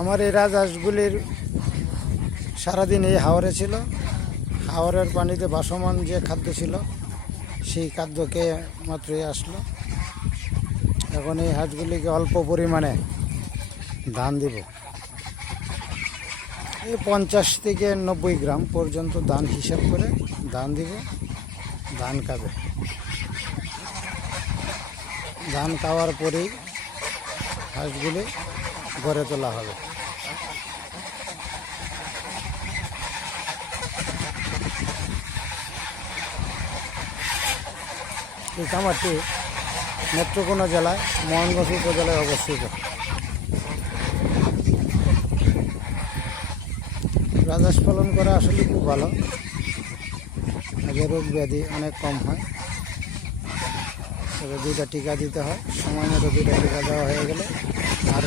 আমার এই রাজহাঁসগুলির সারাদিন এই হাওরে ছিল। হাওরের পানিতে ভাসমান যে খাদ্য ছিল সেই খাদ্য খেয়ে মাত্রই আসলো। এখন এই হাঁসগুলিকে অল্প পরিমাণে ধান দিব। এই 50 থেকে 90 গ্রাম পর্যন্ত ধান হিসাব করে ধান দিব। ধান খাবে। ধান খাওয়ার পরেই হাঁসগুলি গড়ে তোলা হবে। এই খামারটি নেত্রকোনা জেলায় মোহনগঞ্জ উপজেলায় অবস্থিত। রাজহাঁস পালন করা আসলে খুব ভালো। আগে রোগ ব্যাধি অনেক কম হয়। তবে 2টা টিকা দিতে হয়। সময় মতো 2টা টিকা দেওয়া হয়ে গেলে আর